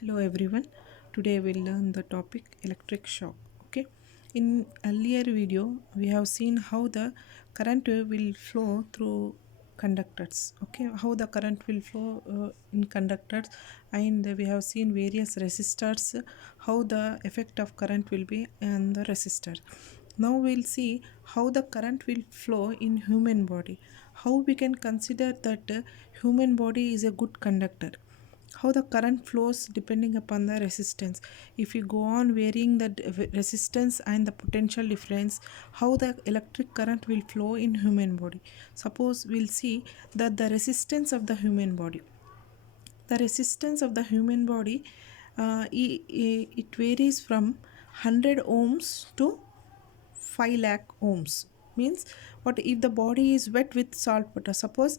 Hello everyone. Today we'll learn the topic electric shock. Okay. In earlier video we have seen how the current will flow through conductors. Okay, how the current will flow in conductors, and we have seen various resistors, how the effect of current will be on the resistor. Now we'll see how the current will flow in human body. How we can consider that human body is a good conductor, how the current flows depending upon the resistance. If you go on varying the resistance and the potential difference, how the electric current will flow in human body. Suppose we'll see that the resistance of the human body, it varies from 100 ohms to 5 lakh ohms. Means, what if the body is wet with salt water? Suppose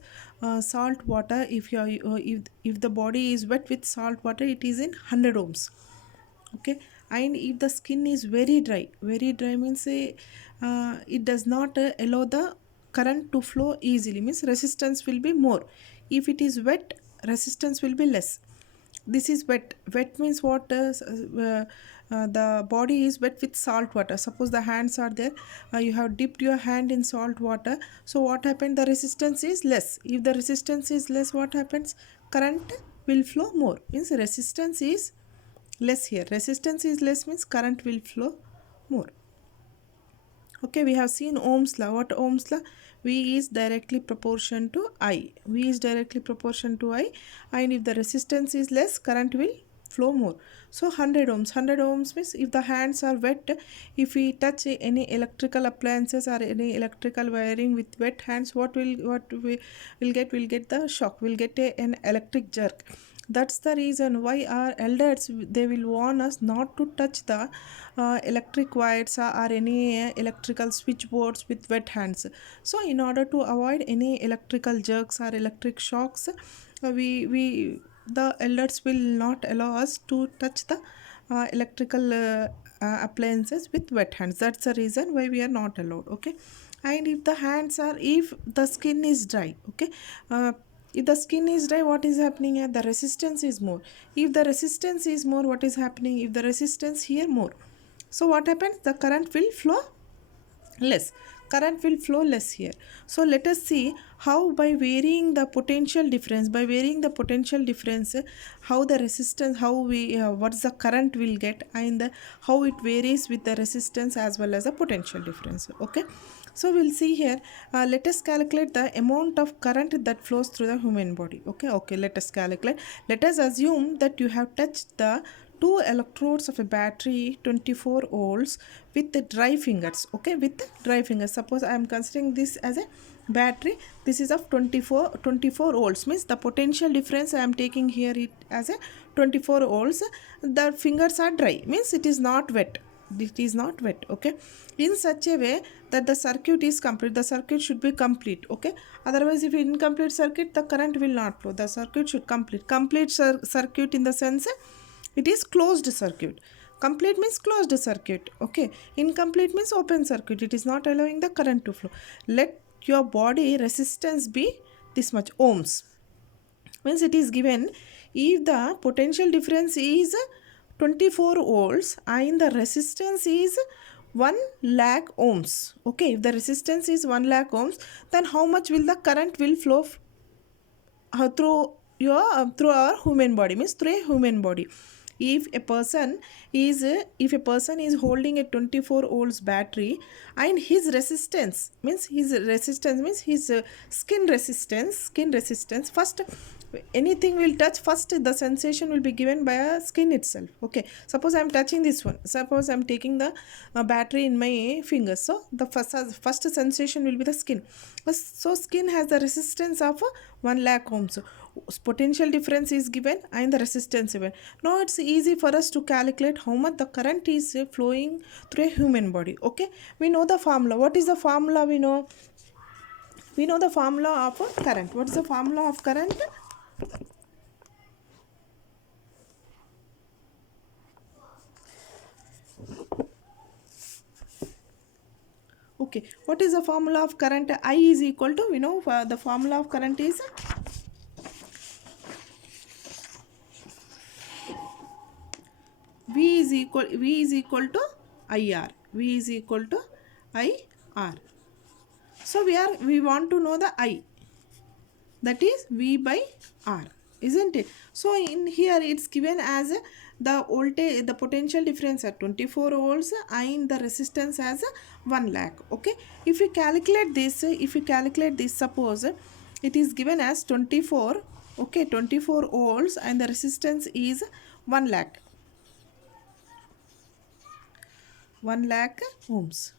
salt water, if the body is wet with salt water, it is in 100 ohms. Okay. And if the skin is very dry means it does not allow the current to flow easily, means resistance will be more. If it is wet, resistance will be less. This is wet means what, the body is wet with salt water. Suppose the hands are there, you have dipped your hand in salt water, so what happened, the resistance is less. If the resistance is less, what happens, current will flow more. Means resistance is less here. Resistance is less means current will flow more. Okay, we have seen Ohm's law. What Ohm's law? V is directly proportion to I. V is directly proportion to I, and if the resistance is less, current will flow more. So 100 ohms. 100 ohms means if the hands are wet, if we touch any electrical appliances or any electrical wiring with wet hands, what we will get? Will get the shock. Will get an electric jerk. That's the reason why our elders, they will warn us not to touch the electric wires or any electrical switchboards with wet hands. So in order to avoid any electrical jerks or electric shocks, we the elders will not allow us to touch the electrical appliances with wet hands. That's the reason why we are not allowed. Okay. And if the skin is dry, okay, if the skin is dry, what is happening here? The resistance is more. If the resistance is more, what is happening? If the resistance here more, so what happens? The current will flow less. Current will flow less here. So let us see how, by varying the potential difference, how the resistance, how we what's the current will get, and how it varies with the resistance as well as the potential difference. Okay, so we'll see here. Let us calculate the amount of current that flows through the human body. Okay, let us calculate. Let us assume that you have touched the two electrodes of a battery 24 volts with the dry fingers. Okay, with the dry fingers. Suppose I am considering this as a battery. This is of 24 volts, means the potential difference I am taking here it as a 24 volts. The fingers are dry, means it is not wet. Okay, in such a way that the circuit is complete. The circuit should be complete. Okay, otherwise if incomplete circuit, the current will not flow. The circuit should complete circuit in the sense it is closed circuit. Complete means closed circuit. Okay, incomplete means open circuit. It is not allowing the current to flow. Let your body resistance be this much ohms. Means it is given if the potential difference is 24 volts and the resistance is 1 lakh ohms. Okay, if the resistance is 1 lakh ohms, then how much will the current will flow through our human body, means through a human body. If a person is holding a 24 volts battery, and his resistance means his skin resistance, first anything will touch, first the sensation will be given by a skin itself. Okay, suppose I am touching this one. Suppose I am taking the battery in my fingers, so the first sensation will be the skin. So skin has the resistance of 1 lakh ohms. Potential difference is given and the resistance given. Now it's easy for us to calculate how much the current is flowing through a human body. Okay, we know the formula. What is the formula? We know the formula of current. What is the formula of current? Okay, what is the formula of current? I is equal to, we know the formula of current is V is equal to IR. V is equal to IR. So we want to know the I, that is V by R, isn't it? So in here it's given as the voltage, the potential difference at 24 volts and the resistance as 1 lakh. Okay, if you calculate this, suppose it is given as 24, okay, 24 volts and the resistance is 1 lakh, 1 lakh ohms.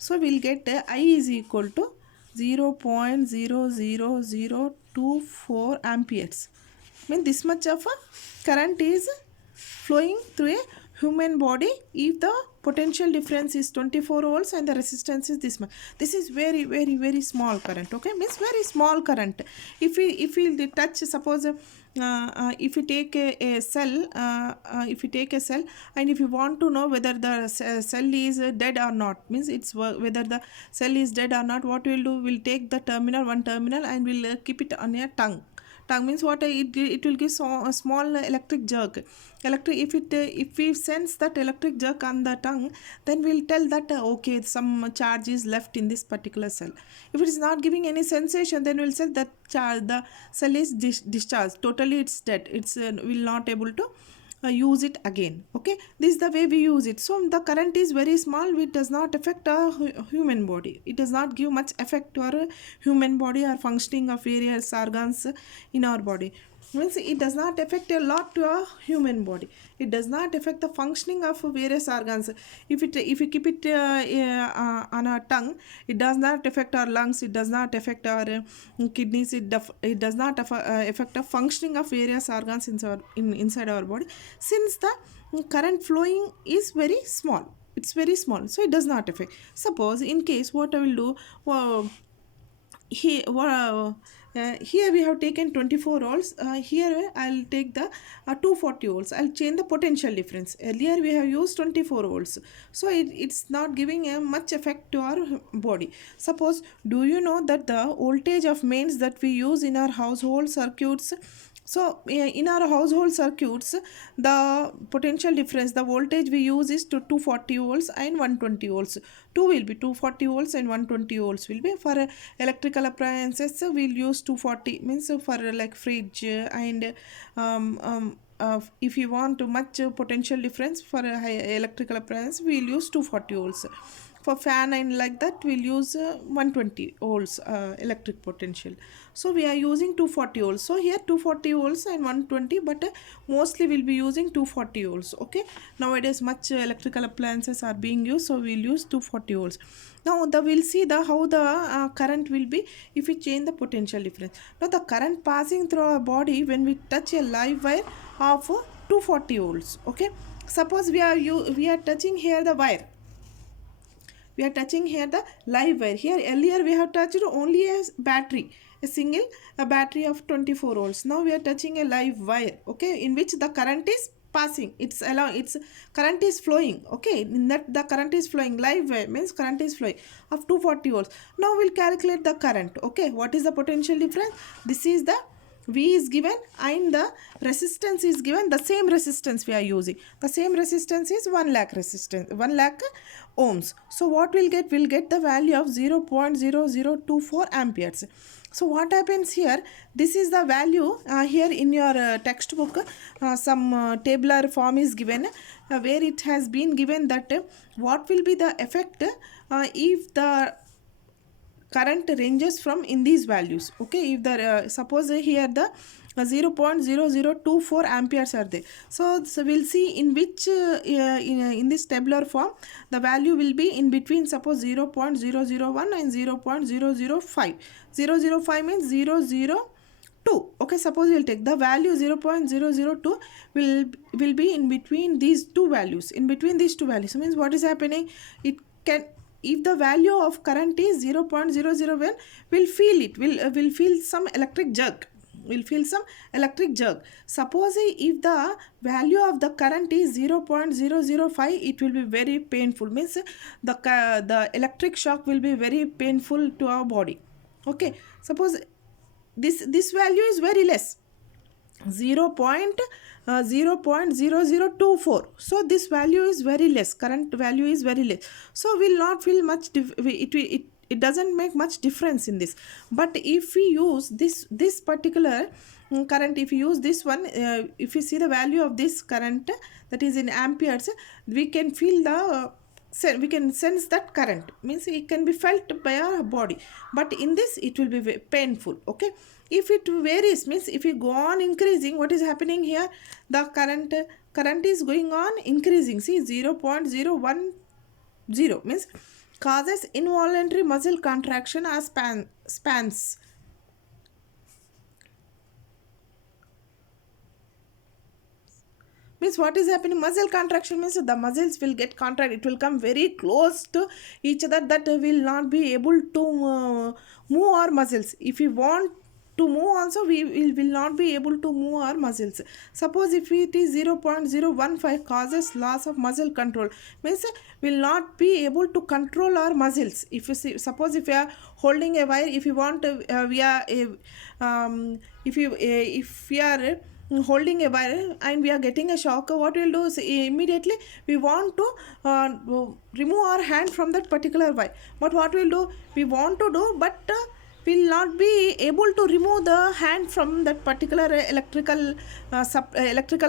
So we'll get I is equal to 0.00024 amperes. Mean this much of a current is flowing through a human body if the potential difference is 24 volts and the resistance is this much. This is very small current. Okay, means very small current. If we touch, suppose if you take a cell, and if you want to know whether the cell is dead or not, means it's whether the cell is dead or not, what we'll do, we'll take the terminal, one terminal, and we'll keep it on a tongue. Tongue means what, it will give a small electric jerk. If we sense that electric jerk on the tongue, then we'll tell that okay, some charge is left in this particular cell. If it is not giving any sensation, then we'll say that the cell is discharged, totally it's dead, it's will not able to use it again. Okay, this is the way we use it. So the current is very small, it does not affect our human body, it does not give much effect to our human body or functioning of various organs in our body. Means it does not affect a lot to our human body, it does not affect the functioning of various organs. If we keep it on our tongue, it does not affect our lungs, it does not affect our kidneys, it does not affect the functioning of various organs inside our body, since the current flowing is very small, it's very small, so it does not affect. Suppose in case, what I will do, here we have taken 24 volts, here I'll take the 240 volts, I'll change the potential difference. Earlier we have used 24 volts, so it's not giving a much effect to our body. Suppose, do you know that the voltage of mains that we use in our household circuits, so in our household circuits, the potential difference, the voltage we use is to 240 volts and 120 volts. Two will be 240 volts and 120 volts will be. For electrical appliances, we'll use 240, means for like fridge and if you want much potential difference for a high electrical appliance, we'll use 240 volts. For fan and like that, we'll use 120 volts electric potential. So we are using 240 volts. So here 240 volts and 120, but mostly we'll be using 240 volts. Okay, nowadays much electrical appliances are being used, so we'll use 240 volts. Now we'll see how the current will be if we change the potential difference. Now the current passing through our body when we touch a live wire of 240 volts. Okay, suppose we are touching here the wire. We are touching here the live wire. Here earlier we have touched only a battery, a battery of 24 volts. Now we are touching a live wire, okay, in which the current is passing, it's current is flowing. Okay, in that the current is flowing, live wire means current is flowing of 240 volts. Now we'll calculate the current. Okay, what is the potential difference? This is the V is given and the resistance is given, the same resistance we are using. The same resistance is 1 lakh resistance, 1 lakh ohms. So what we'll get? We'll get the value of 0.0024 amperes. So what happens here? This is the value here in your textbook. Some tabular form is given where it has been given that what will be the effect if the current ranges from in these values. Okay, if the suppose here the 0.0024 amperes are there, so we'll see in which in this tabular form the value will be in between, suppose 0.001 and 0.005. 005 means 002. Okay, suppose we'll take the value 0.002 will be in between these two values. In between these two values means what is happening? It can, if the value of current is 0.001, we'll feel it, will feel some electric jerk, will feel some electric jerk. Suppose if the value of the current is 0.005, it will be very painful, means the electric shock will be very painful to our body. Okay, suppose this value is very less, 0.0024. So this value is very less, current value is very less, so we'll not feel much it doesn't make much difference in this. But if we use this particular current, if you use this one, if you see the value of this current, that is in amperes, we can feel the we can sense that current, means it can be felt by our body. But in this it will be painful. Okay, if it varies, means if you go on increasing, what is happening here, the current is going on increasing. See, 0.010 means causes involuntary muscle contraction or spans. Means what is happening, muscle contraction means the muscles will get contract, it will come very close to each other, that will not be able to move our muscles. If we want to move also, we will not be able to move our muscles. Suppose if it is 0.015 causes loss of muscle control, means will not be able to control our muscles. If you see, suppose if you are holding a wire, if you want we are if we are holding a wire and we are getting a shock, what we'll do is immediately we want to remove our hand from that particular wire. But what we'll do, we want to do, but will not be able to remove the hand from that particular electrical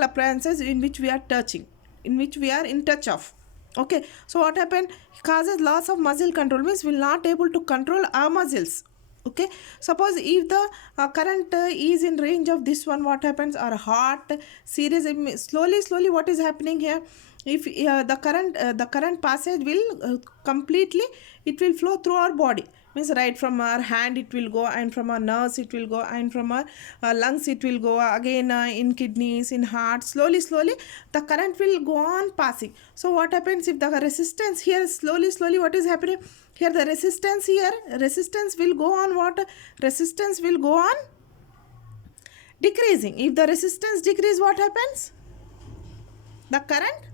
appliances in which we are touching, in which we are in touch of. Okay, so what happened, causes loss of muscle control, means will not able to control our muscles. Okay, suppose if the current is in range of this one, what happens, our heart series slowly what is happening here, if the current passage will completely, it will flow through our body, means right from our hand it will go, and from our nerves it will go, and from our lungs it will go again, in kidneys, in heart, slowly the current will go on passing. So what happens, if the resistance here slowly what is happening here, the resistance will go on, what resistance will go on decreasing. If the resistance decrease, what happens, the current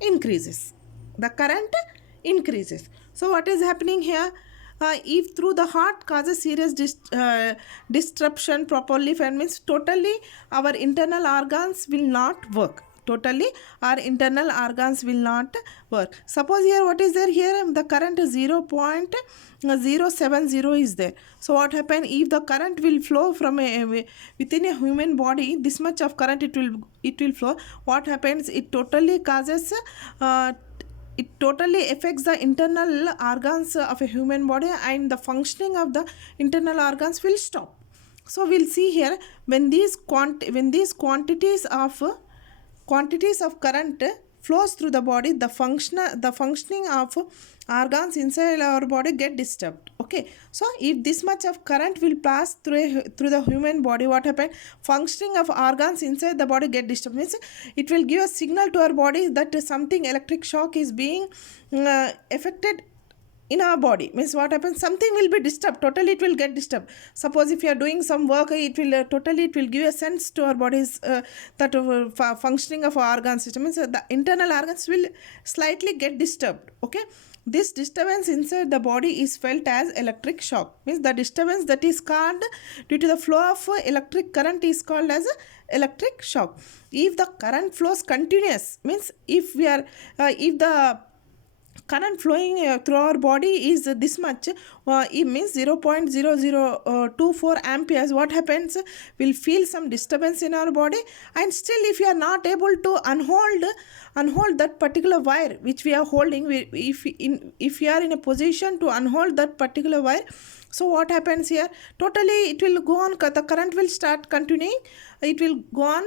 increases, the current increases. So what is happening here, if through the heart causes serious disruption properly fed, means totally our internal organs will not work, totally our internal organs will not work. Suppose here what is there, here the current is 0.070 is there. So what happen, if the current will flow from within a human body, this much of current it will flow, what happens, it totally causes it totally affects the internal organs of a human body, and the functioning of the internal organs will stop. So we'll see here, when these quantities of current flows through the body, the functioning of organs inside our body get disturbed. Okay, so if this much of current will pass through the human body, what happen, functioning of organs inside the body get disturbed, means it will give a signal to our body that something electric shock is being affected in our body. Means what happens, something will be disturbed, totally it will get disturbed. Suppose if you are doing some work, it will totally it will give a sense to our bodies that functioning of our organ system, means the internal organs will slightly get disturbed. Okay, this disturbance inside the body is felt as electric shock, means the disturbance that is caused due to the flow of electric current is called as electric shock. If the current flows continuous, means if we are if the current flowing through our body is this much, it means 0.0024 amperes, what happens, we'll feel some disturbance in our body. And still if you are not able to unhold that particular wire which we are holding, if you are in a position to unhold that particular wire, so what happens here, totally it will go on, the current will start continuing, it will go on,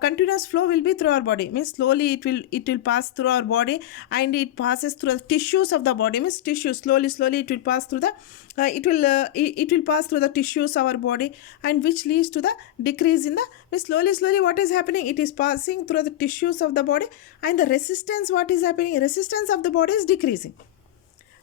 continuous flow will be through our body, means slowly it will pass through our body, and it passes through the tissues of the body, means tissues slowly it will pass through the it will pass through the tissues of our body, and which leads to the decrease in the, means slowly what is happening, it is passing through the tissues of the body, and the resistance, what is happening, resistance of the body is decreasing.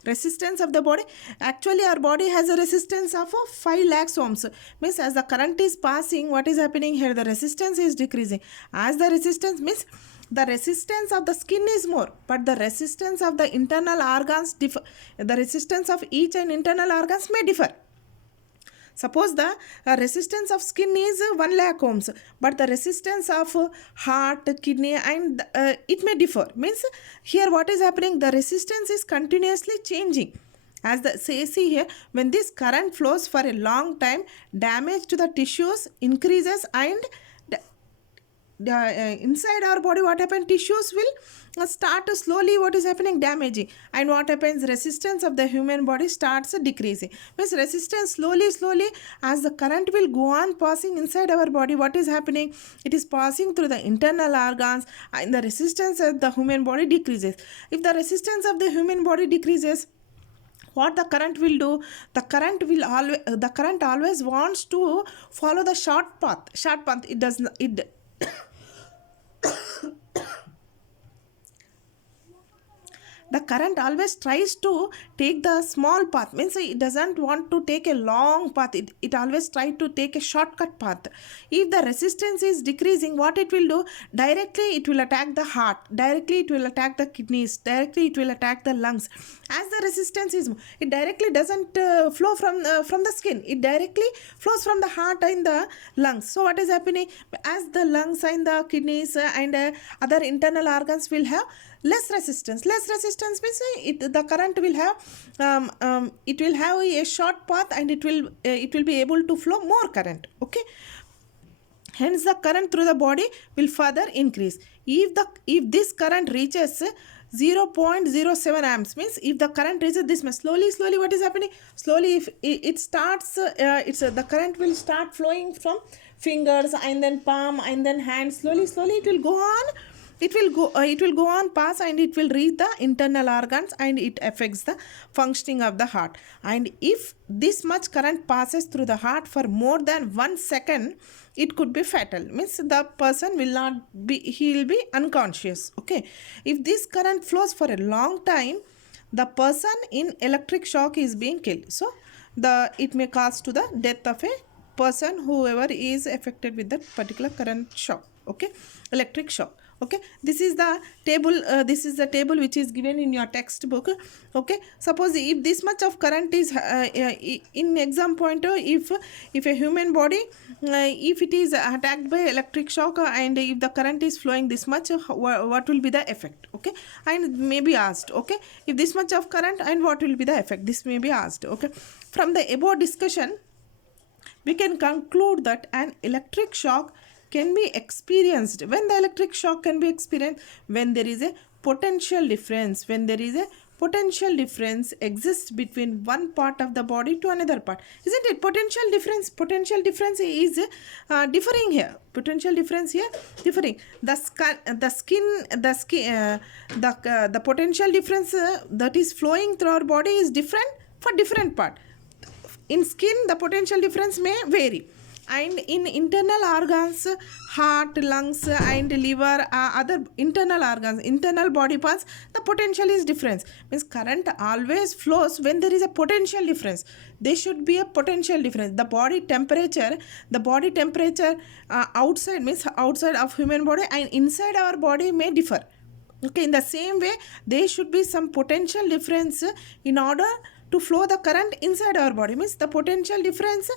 Resistance of the body, actually our body has a resistance of 5 lakhs ohms, means as the current is passing, what is happening here, the resistance is decreasing. As the resistance, means the resistance of the skin is more, but the resistance of the internal organs differ, the resistance of each and internal organs may differ. Suppose the resistance of skin is 1 lakh ohms, but the resistance of heart, kidney, and it may differ. Means here what is happening? The resistance is continuously changing. As the see here, when this current flows for a long time, damage to the tissues increases, and inside our body what happens, tissues will start slowly what is happening, damaging. And what happens, resistance of the human body starts decreasing. Means resistance slowly as the current will go on passing inside our body, what is happening, it is passing through the internal organs, and the resistance of the human body decreases. If the resistance of the human body decreases, what the current will do, the current always wants to follow the short path. It does not, it the current always tries to take the small path. Means it doesn't want to take a long path, it always tries to take a shortcut path. If the resistance is decreasing, what it will do, directly it will attack the heart, directly it will attack the kidneys, directly it will attack the lungs. As the resistance is, it directly doesn't flow from the skin, it directly flows from the heart and the lungs. So what is happening, as the lungs and the kidneys and other internal organs will have less resistance means the current will have it will have a short path, and it will be able to flow more current. Okay, hence the current through the body will further increase. If this current reaches 0.07 amps, means if the current reaches this much, slowly what is happening, slowly if it starts the current will start flowing from fingers and then palm and then hand, slowly it will go on, it will go on pass, and it will reach the internal organs, and it affects the functioning of the heart. And if this much current passes through the heart for more than 1 second, it could be fatal. Means the person will not be, he will be unconscious. Okay, if this current flows for a long time, the person in electric shock is being killed. So it may cause to the death of a person, whoever is affected with that particular current shock. Okay, electric shock. Okay, this is the table which is given in your textbook. Okay, suppose if this much of current is in exam pointer, if a human body if it is attacked by electric shock, and if the current is flowing this much, what will be the effect? Okay, and may be asked. Okay, if this much of current, and what will be the effect, this may be asked. Okay, from the above discussion, we can conclude that an electric shock can be experienced. When the electric shock can be experienced, when there is a potential difference, exists between one part of the body to another part, isn't it? Potential difference is differing here. Potential difference here differing. The potential difference that is flowing through our body is different for different part. In skin, the potential difference may vary, and in internal organs, heart, lungs, and liver, other internal organs, internal body parts, the potential is difference. Means current always flows when there is a potential difference. There should be a potential difference. The body temperature outside, means outside of human body and inside our body may differ. Okay, in the same way, there should be some potential difference in order to flow the current inside our body. Means the potential difference,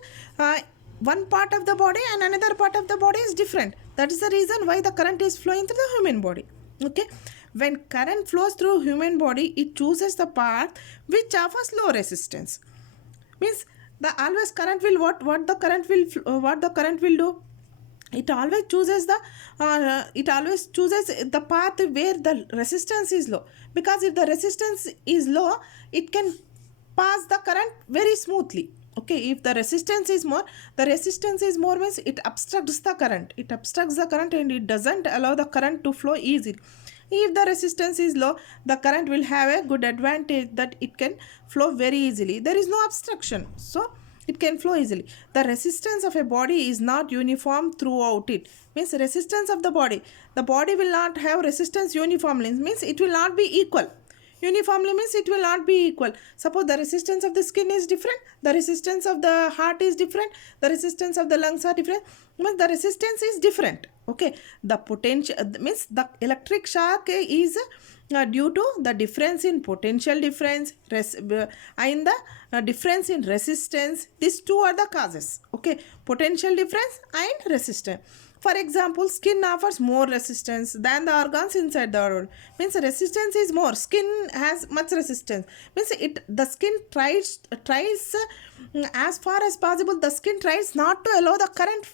one part of the body and another part of the body is different. That is the reason why the current is flowing through the human body. Okay, when current flows through human body, it chooses the path which offers low resistance. Means the always current will what the current will do, it always chooses the path where the resistance is low, because if the resistance is low, it can pass the current very smoothly. Okay, if the resistance is more means it obstructs the current, and it doesn't allow the current to flow easily. If the resistance is low, the current will have a good advantage that it can flow very easily. There is no obstruction, so it can flow easily. The resistance of a body is not uniform throughout it. Means resistance of the body will not have resistance uniformly, means it will not be equal. Uniformly means it will not be equal. Suppose the resistance of the skin is different, the resistance of the heart is different, the resistance of the lungs are different, means the resistance is different. Okay, the potential means the electric shock is due to the difference in potential difference and the difference in resistance. These two are the causes. Okay, potential difference and resistance. For example, skin offers more resistance than the organs inside the organ. Means resistance is more. Skin has much resistance. Means the skin tries as far as possible. The skin tries not to allow the current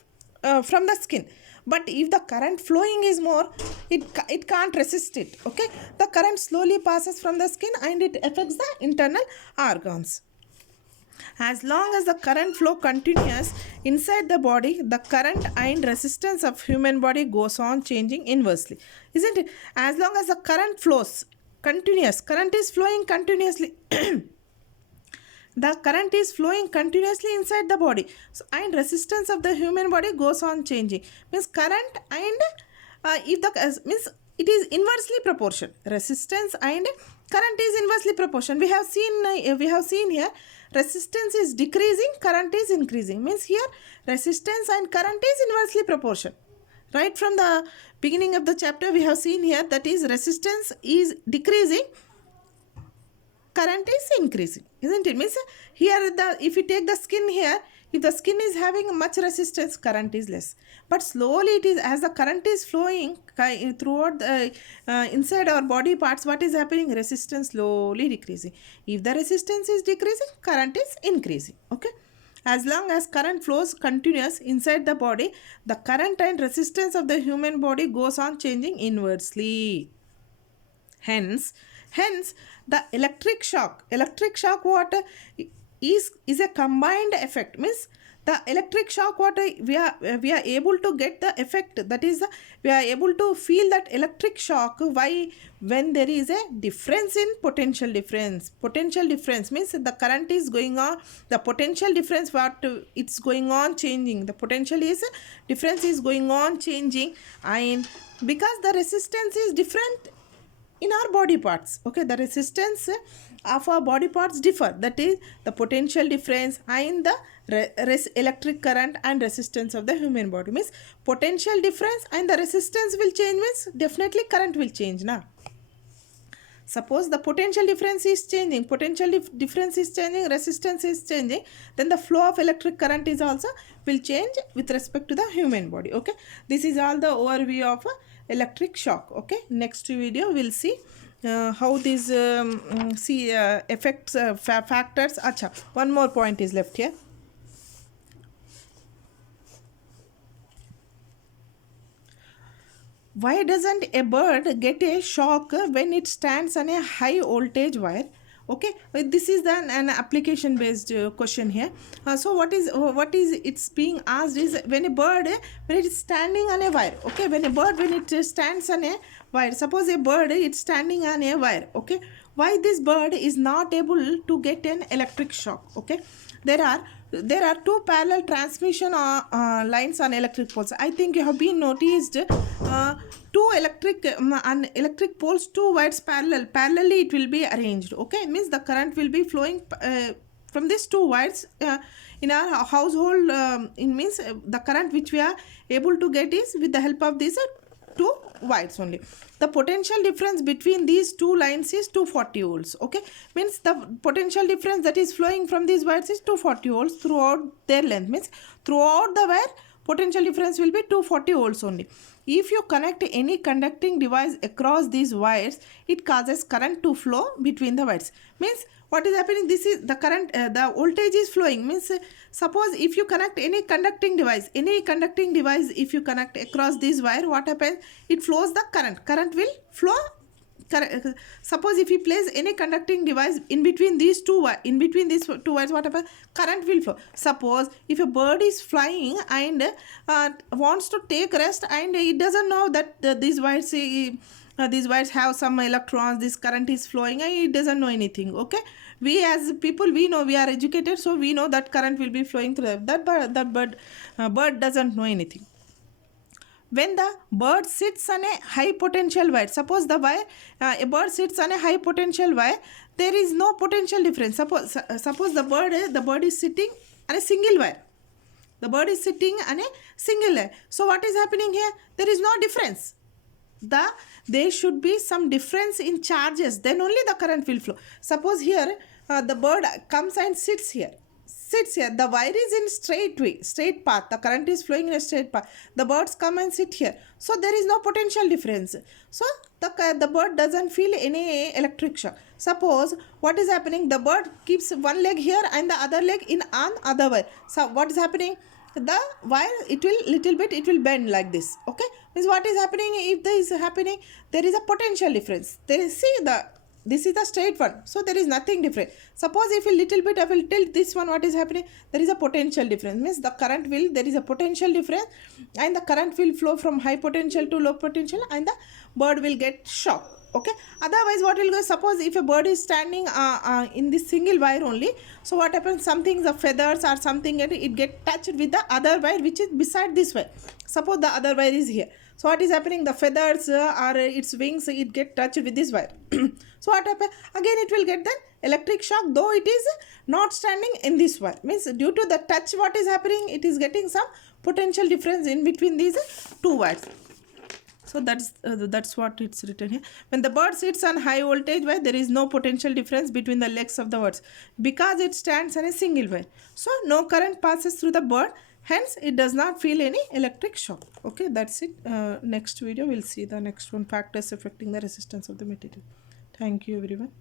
from the skin. But if the current flowing is more, it can't resist it. Okay, the current slowly passes from the skin and it affects the internal organs. As long as the current flow continues inside the body, the current and resistance of human body goes on changing inversely. Isn't it? As long as the current flows continuous, current is flowing continuously. The current is flowing continuously inside the body. So, and resistance of the human body goes on changing. Means current and if the means it is inversely proportion. Resistance and current is inversely proportion. We have seen here resistance is decreasing, current is increasing. Means here resistance and current is inversely proportion. Right from the beginning of the chapter we have seen here, that is resistance is decreasing, current is increasing, isn't it? Means here if you take the skin here, if the skin is having much resistance, current is less. But slowly it is, as the current is flowing throughout the inside our body parts, what is happening? Resistance slowly decreasing. If the resistance is decreasing, current is increasing. Okay. As long as current flows continuous inside the body, the current and resistance of the human body goes on changing inversely. Hence, the electric shock what is a combined effect. Means the electric shock what we are able to get the effect, that is we are able to feel that electric shock. Why? When there is a difference in potential difference. Potential difference means the current is going on, the potential difference what it's going on changing, the potential is difference is going on changing, and because the resistance is different in our body parts. Okay, the resistance of our body parts differ, that is the potential difference and the electric current and resistance of the human body. Means potential difference and the resistance will change, means definitely current will change now. Suppose the potential difference is changing, resistance is changing, then the flow of electric current is also will change with respect to the human body. Okay, this is all the overview of electric shock. Okay, next video we'll see how these effects factors. Acha, one more point is left here. Why doesn't a bird get a shock when it stands on a high voltage wire? Okay, this is an application based question here. So what is it's being asked is, when a bird when it is standing on a wire. Okay, when it stands on a wire, suppose a bird is standing on a wire. Okay, why this bird is not able to get an electric shock? Okay, there are two parallel transmission lines on electric poles. I think you have been noticed two electric poles, two wires parallelly it will be arranged. Okay, means the current will be flowing from these two wires in our household. It means the current which we are able to get is with the help of these two wires only. The potential difference between these two lines is 240 volts. Okay, means the potential difference that is flowing from these wires is 240 volts throughout their length. Means throughout the wire potential difference will be 240 volts only. If you connect any conducting device across these wires, it causes current to flow between the wires. Means what is happening? This is the current, the voltage is flowing. Means suppose if you connect any conducting device, if you connect across this wire, what happens? It flows the current will flow. Suppose if you place any conducting device in between these two wires, what happens? Current will flow. Suppose if a bird is flying and wants to take rest, and it doesn't know that these wires have some electrons, this current is flowing, and it doesn't know anything. Okay, we as people, we know, we are educated, so we know that current will be flowing through that bird doesn't know anything. when the bird sits on a high potential wire, suppose the wire, a bird sits on a high potential wire, there is no potential difference. Suppose the bird is sitting on a single wire. The bird is sitting on a single wire. So what is happening here? There is no difference. There should be some difference in charges, then only the current will flow. Suppose here the bird comes and sits here, the wire is in straight path, the current is flowing in a straight path, the birds come and sit here, so there is no potential difference, so the bird doesn't feel any electric shock. Suppose what is happening, the bird keeps one leg here and the other leg in on other wire, so what is happening, the wire, it will bend like this. Okay, means what is happening, if this is happening, there is a potential difference. This is the straight one, so there is nothing different. Suppose if a little bit I will tilt this one, what is happening, there is a potential difference, means the current will, there is a potential difference and the current will flow from high potential to low potential and the bird will get shocked. Okay, otherwise what will go, suppose if a bird is standing in this single wire only, so what happens, something, the feathers or something, it get touched with the other wire which is beside this wire. Suppose the other wire is here, so what is happening, the feathers or its wings, it get touched with this wire. So what happens, again it will get then electric shock, though it is not standing in this wire, means due to the touch, what is happening, it is getting some potential difference in between these two wires. So that's what it's written here. When the bird sits on high voltage wire, there is no potential difference between the legs of the birds because it stands on a single wire. So no current passes through the bird, hence it does not feel any electric shock. Okay, that's it. Next video we'll see the next one, factors affecting the resistance of the material. Thank you everyone.